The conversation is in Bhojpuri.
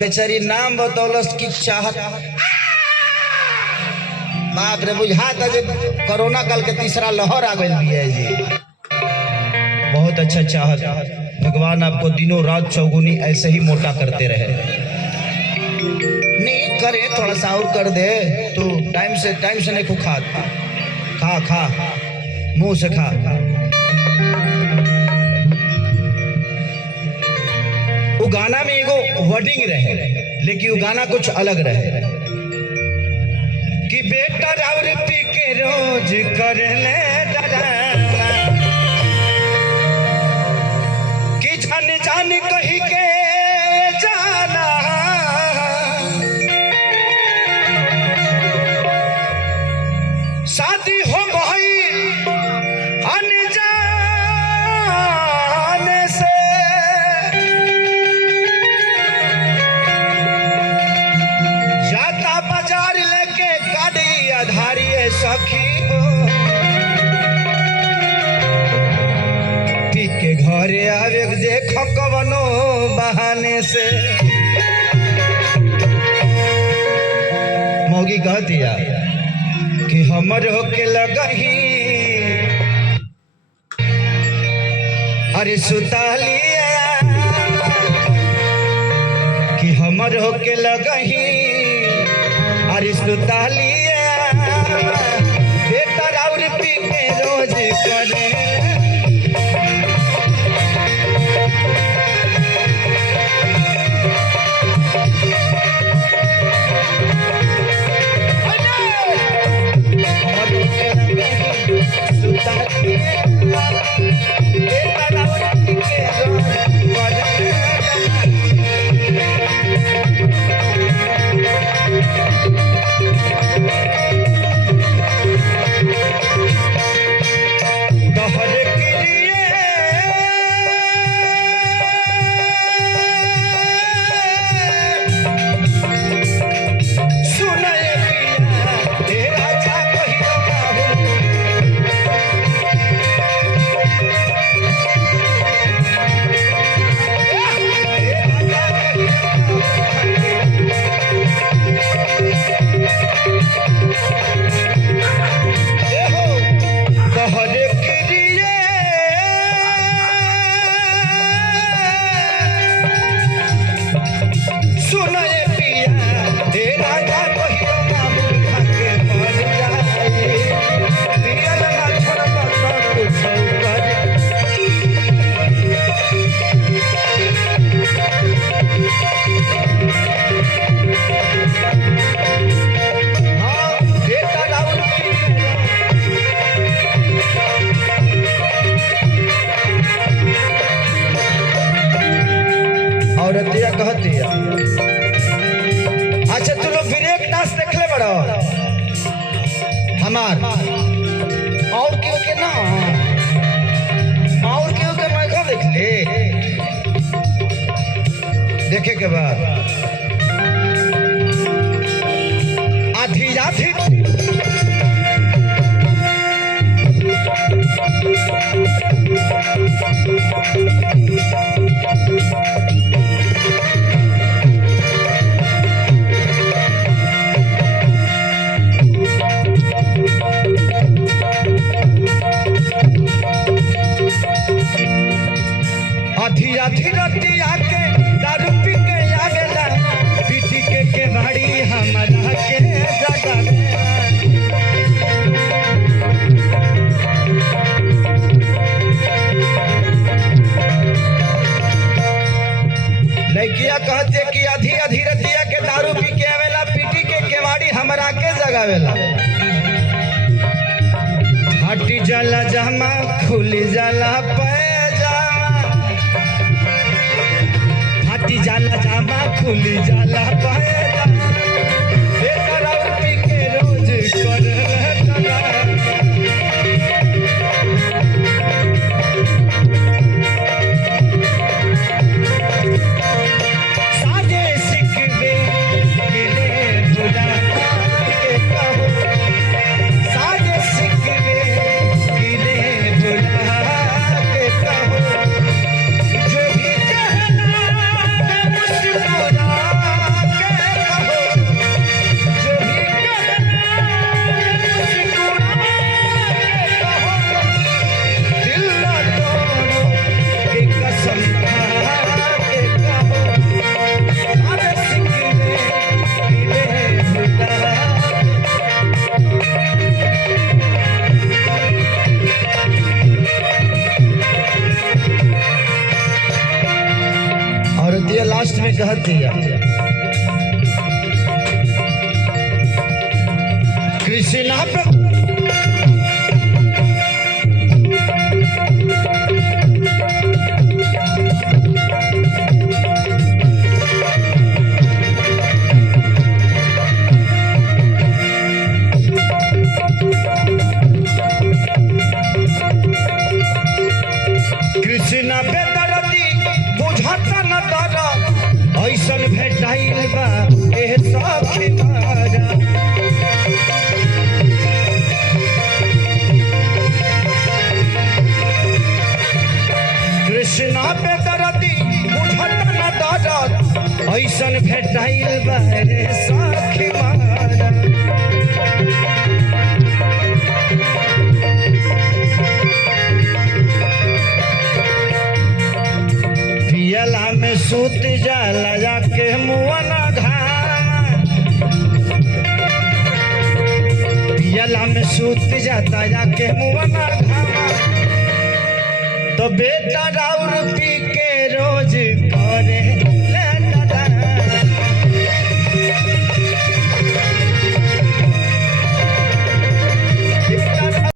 बेचारी नाम बदौलत की चाहत बाप रे बुझा था जो कोरोना काल के तीसरा लहर आ गई है जी। बहुत अच्छा चाहत, भगवान आपको दिनों रात चौगुनी ऐसे ही मोटा करते रहे। नहीं करे थोड़ा सा और कर दे तो टाइम से नहीं खा खा खा मुंह से खा। वो गाना में एगो वर्डिंग रहे लेकिन वो गाना कुछ अलग रहे कि बेटा राउर पी के रोज कर ले डराना कि जान जान कही के जाना शादी हो गई अनजाने से जाता बाजार लेके गाड़ी आधारी सखी हो पी के घरे आवे देखो कवनो बहाने से। मौगी कहती कि हमर होके लगही अरे सुतालिया कि हमर होके लगही अरे सुतालिया बेटा राउर पी के रोज करे औरतिया कहती है। अच्छा तू लोग ब्रेक डांस देख ले बड़ो हमार और क्यों के ना और क्यों के मैं देख ले देखे के बाद आधी आधी आधी आधी रतिया के दारू पी के आवेला पीटी के भाड़ी हमारा के जगावे लड़किया कहते कि आधी आधी रतिया के दारू पी के आवेला पीटी के केवाड़ी हमारा के जगावेला हटी जाला जमा खुली जाला जाला जामा खुली जाला पाएगा बेटा राउर पी के रोज कर साजे सिकवे गिले भुला के कहो साजे सिकवे गिले भुला के कहो जो भी कहना मुस्कुरा कहतिया कृष्णा पे कृष्णा पे दरदी बुझता न दर ऐसन भेटाइल बा ए सखी मारा कृष्णा पे दरदी बुझता न दर ऐसन भेटाइल बा ए सखी मारा पियला में सूत जाला जाके मुआना घामा पियला में सूत जाता जाके मुआना घामा तो बेटा